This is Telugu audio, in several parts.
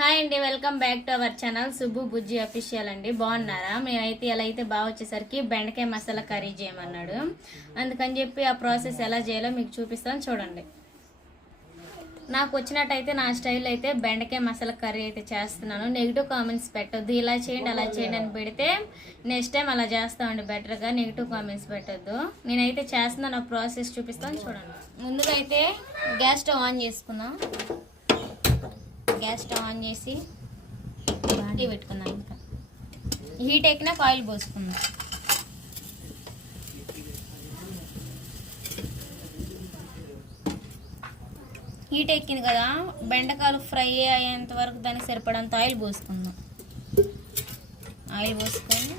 హాయ్ అండి welcome back to our channel. Subbu Bujji official అండి. బాగున్నారా? మేమైతే ఎలా అయితే బాగా వచ్చేసరికి బెండకాయ మసాలా కర్రీ చేయమన్నాడు. అందుకని చెప్పి ఆ ప్రాసెస్ ఎలా చేయాలో మీకు చూపిస్తాను చూడండి. నాకు వచ్చినట్టయితే నా స్టైల్ అయితే బెండకాయ మసాలా కర్రీ అయితే చేస్తున్నాను. నెగిటివ్ కామెంట్స్ పెట్టొద్దు. ఇలా చేయండి అలా చేయండి అని పెడితే నెక్స్ట్ టైం అలా చేస్తామండి బెటర్గా నెగిటివ్ కామెంట్స్ పెట్టొద్దు. నేనైతే చేస్తున్నాను ఆ ప్రాసెస్ చూపిస్తాను చూడండి. ముందుగా అయితే గ్యాస్ స్టవ్ ఆన్ చేసుకున్నాను గ్యాస్ స్టవ్ ఆన్ చేసి బాండీ పెట్టుకుందాం ఇంకా. హీట్ ఎక్కినా ఆయిల్ పోసుకుందాం. హీట్ ఎక్కింది కదా బెండకాయలు ఫ్రై అయ్యేంత వరకు దానికి సరిపడంత ఆయిల్ పోసుకుందాం. ఆయిల్ పోసుకొని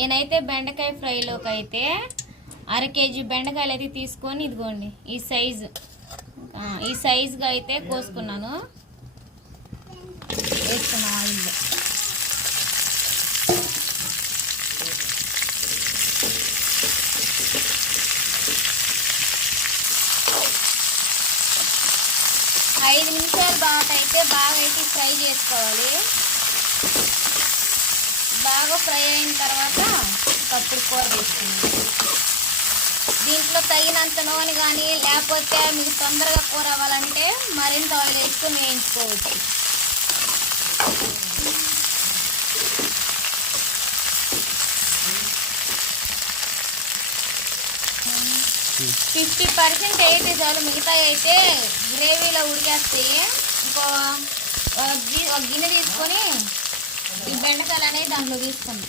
నేనైతే బెండకాయ ఫ్రైలోకి అయితే అర కేజీ బెండకాయలు అయితే తీసుకొని ఇదిగోండి ఈ సైజు. ఈ సైజుగా అయితే కోసుకున్నాను. వేసుకున్నాం ఆయిల్లో. ఐదు నిమిషాలు బాగా అయితే బాగా అయితే ఫ్రై చేసుకోవాలి. బాగా ఫ్రై అయిన తర్వాత కప్పుడు కూర వేసుకున్నాం దీంట్లో తగినంత నూనె కానీ లేకపోతే మీకు తొందరగా కూర అవ్వాలంటే మరింత ఆయిల్ వేసుకొని వేయించుకోవచ్చు. ఫిఫ్టీ పర్సెంట్ అయితే చాలు మిగతా అయితే గ్రేవీలో ఉడికేస్తాయి ఇంకో ఒక గిన్నె తీసుకొని ఈ బెండకాయలు అనేది దాంట్లో తీసుకుందాం.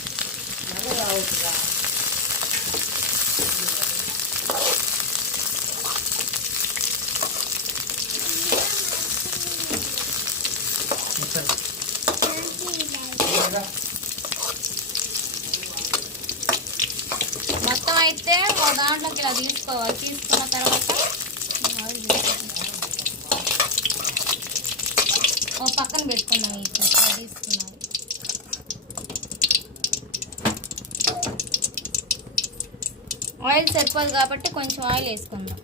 మొత్తం అయితే ఒక దాంట్లోకి ఇలా తీసుకోవాలి. తీసుకున్న తర్వాత ఓ పక్కన పెట్టుకున్నాం ఈ తీసుకున్నాం ఆయిల్ సరిపోదు కాబట్టి కొంచెం ఆయిల్ వేసుకుందాం.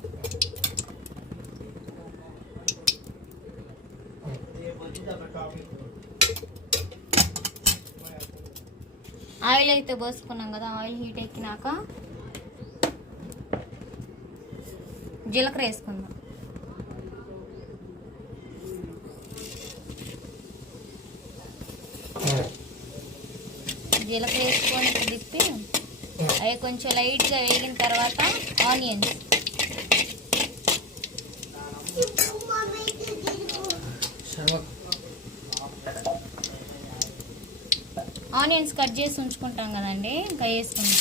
ఆయిల్ అయితే పోసుకున్నాం కదా ఆయిల్ హీట్ ఎక్కినాక జీలకర్ర వేసుకుందాం. జీలకర్ర వేసుకొని తిప్పి అవి కొంచెం లైట్గా వేగిన తర్వాత ఆనియన్స్. ఆనియన్స్ కట్ చేసి ఉంచుకుంటాం కదండి ఇంకా వేసుకుంటాం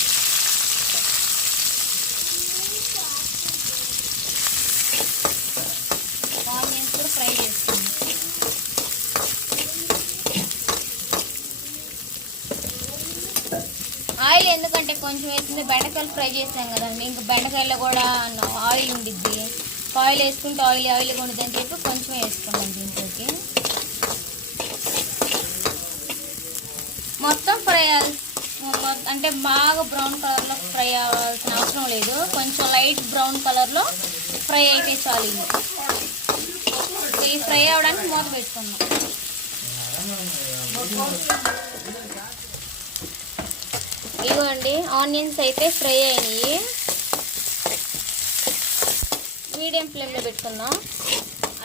ఆనియన్స్ కూడా ఫ్రై చేసుకుందాం అంటే కొంచెం వేసింది బెండకాయలు ఫ్రై చేసాం కదండి. ఇంకా బెండకాయలో కూడా ఆయిల్ ఉండిద్ది. ఆయిల్ వేసుకుంటే ఆయిల్ ఆయిల్ ఉండదు అని చెప్పి కొంచెం వేసుకున్నాం దీంట్లోకి. మొత్తం ఫ్రై అంటే బాగా బ్రౌన్ కలర్లో ఫ్రై అవ్వాల్సిన అవసరం లేదు. కొంచెం లైట్ బ్రౌన్ కలర్లో ఫ్రై అయితే చాలు ఇది ఫ్రై అవ్వడానికి మూత పెట్టుకుందాం. ఇవ్వండి ఆనియన్స్ అయితే ఫ్రై అయినాయి. మీడియం ఫ్లేమ్లో పెట్టుకుందాం.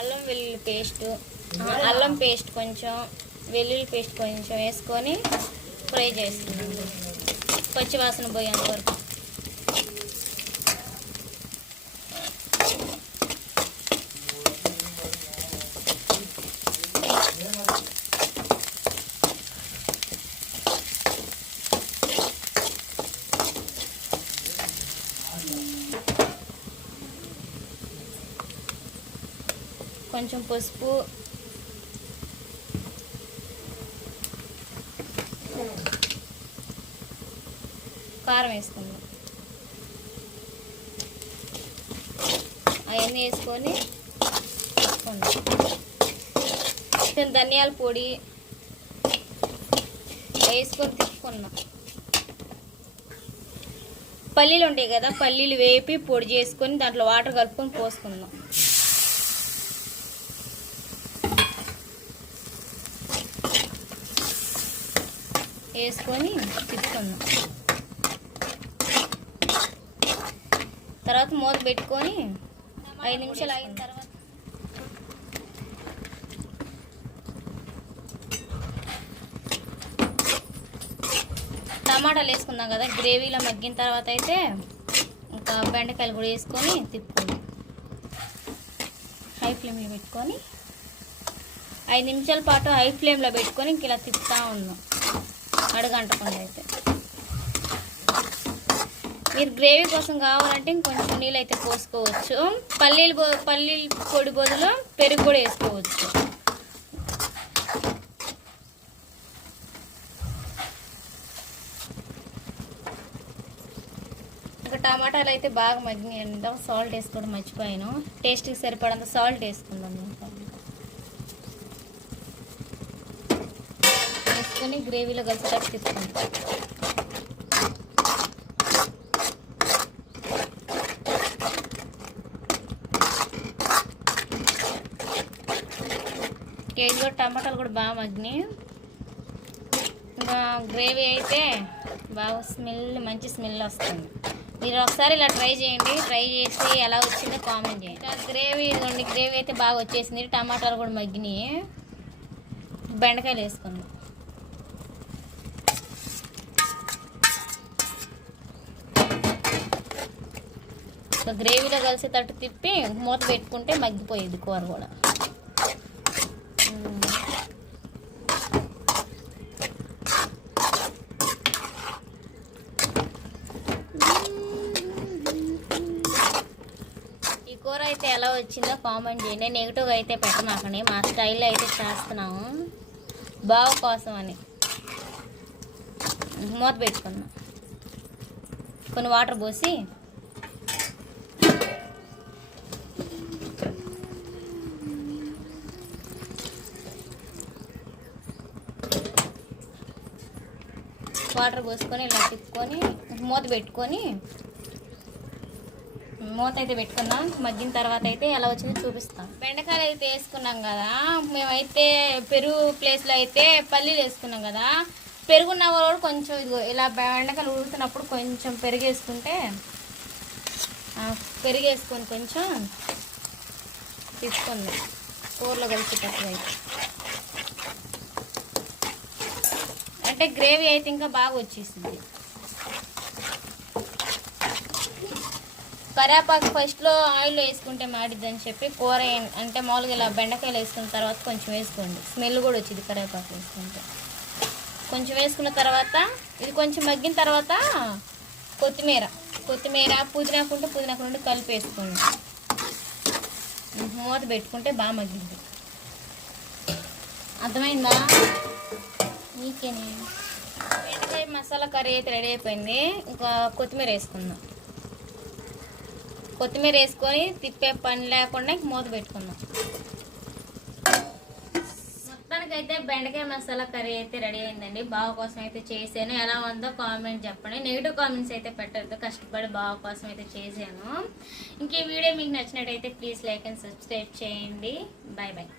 అల్లం వెల్లుల్లి పేస్ట్. అల్లం పేస్ట్ కొంచెం వెల్లుల్లి పేస్ట్ కొంచెం వేసుకొని ఫ్రై చేసుకున్నాం పచ్చివాసన పోయేంత వరకు. కొంచెం పసుపు. కారం వేసుకుందాం. అవన్నీ వేసుకొని కొంచెం ధనియాల పొడి వేసుకొని తిప్పుకున్నాం పల్లీలు ఉంటాయి కదా పల్లీలు వేపి పొడి చేసుకొని దాంట్లో వాటర్ కలుపుకొని పోసుకుందాం. వేసుకొని తిప్పుకుందాం తర్వాత మూత పెట్టుకొని ఐదు నిమిషాలు అయిన తర్వాత టమాటాలు వేసుకుందాం కదా గ్రేవీలో మగ్గిన తర్వాత అయితే ఇంకా బెండకాయలు కూడా వేసుకొని తిప్పుకుందాం. హై ఫ్లేమ్లో పెట్టుకొని ఐదు నిమిషాల పాటు హై ఫ్లేమ్లో పెట్టుకొని ఇంక ఇలా తిప్పుతూ ఉన్నాం. అడగంటకుండా అయితే. మీరు గ్రేవీ కోసం కావాలంటే ఇంకొంచెం నీళ్ళు అయితే పోసుకోవచ్చు. పల్లీలు పల్లీలు పొడి బదులు పెరుగు కూడా వేసుకోవచ్చు. ఇంకా టమాటాలు అయితే బాగా మగ్గినాయండి సాల్ట్ వేసుకోవడం మర్చిపోయాను. టేస్ట్కి సరిపడంత సాల్ట్ వేసుకుందాం ఇంకా వేసుకొని గ్రేవీలో కలిసేటట్టు తిప్పుకుంటాం కేజీలో టమాటాలు కూడా బాగా మగ్గినాయి. ఇంకా గ్రేవీ అయితే బాగా స్మెల్ మంచి స్మెల్ వస్తుంది. మీరు ఒకసారి ఇలా ట్రై చేయండి. ట్రై చేసి ఎలా వచ్చిందో కామెంట్ చేయండి. గ్రేవీ ఇదిగోండి గ్రేవీ అయితే బాగా వచ్చేసింది. టమాటాలు కూడా మగ్గినాయి. బెండకాయలు వేసుకుందాం. సో గ్రేవీలో కలిసేటట్టు తిప్పి మూత పెట్టుకుంటే మగ్గిపోయేది కూర కూడా. ఈ కూర అయితే ఎలా వచ్చిందో కామెంట్ చేయండి. నెగిటివ్గా అయితే పెట్టమాకండి మా స్టైల్లో అయితే చేస్తున్నాము. బావ కోసం అని. మూత పెట్టుకుందాం కొన్ని వాటర్ పోసి వాటర్ పోసుకొని ఇలా తిప్పుకొని మూత పెట్టుకొని మూత అయితే పెట్టుకున్నాం మగ్గిన తర్వాత అయితే ఎలా వచ్చిందో చూపిస్తాం. బెండకాయలు అయితే వేసుకున్నాం కదా. మేమైతే పెరుగు ప్లేస్లో అయితే పల్లీలు వేసుకున్నాం కదా. పెరుగున్న వాళ్ళు కొంచెం ఇదిగో ఇలా బెండకాయలు ఉడుకుతున్నప్పుడు కొంచెం పెరిగేసుకుంటే పెరిగేసుకొని కొంచెం తీసుకుందాం. కూరలో కలిసేటట్టుగా అయితే. అంటే గ్రేవీ అయితే ఇంకా బాగా వచ్చేసింది. కరేపాకు ఫస్ట్లో ఆయిల్ వేసుకుంటే మాడిద్దని చెప్పి కూర అంటే మామూలుగా ఇలా బెండకాయలు వేసుకున్న తర్వాత కొంచెం వేసుకోండి. స్మెల్ కూడా వచ్చింది కరేపాకు వేసుకుంటే. కొంచెం వేసుకున్న తర్వాత ఇది కొంచెం మగ్గిన తర్వాత కొత్తిమీర. కొత్తిమీర పుదీనాకు ఉంటే పుదీనాకు నుండి కలిపి వేసుకోండి. మూత పెట్టుకుంటే బాగా మగ్గింది. అర్థమైందా? నీకేనే బెండకాయ మసాలా కర్రీ అయితే రెడీ అయిపోయింది. ఇంకా కొత్తిమీర వేసుకుందాం. కొత్తిమీర వేసుకొని తిప్పే పని లేకుండా ఇంక మూత పెట్టుకుందాం. మొత్తానికైతే బెండకాయ మసాలా కర్రీ అయితే రెడీ అయిందండి. బావ కోసం అయితే చేశాను. ఎలా ఉందో కామెంట్ చెప్పండి. నెగిటివ్ కామెంట్స్ అయితే పెట్టద్దు. కష్టపడి బావ కోసం అయితే చేశాను. ఇంక ఈ వీడియో మీకు నచ్చినట్టయితే ప్లీజ్ లైక్ అండ్ సబ్స్క్రైబ్ చేయండి. Bye bye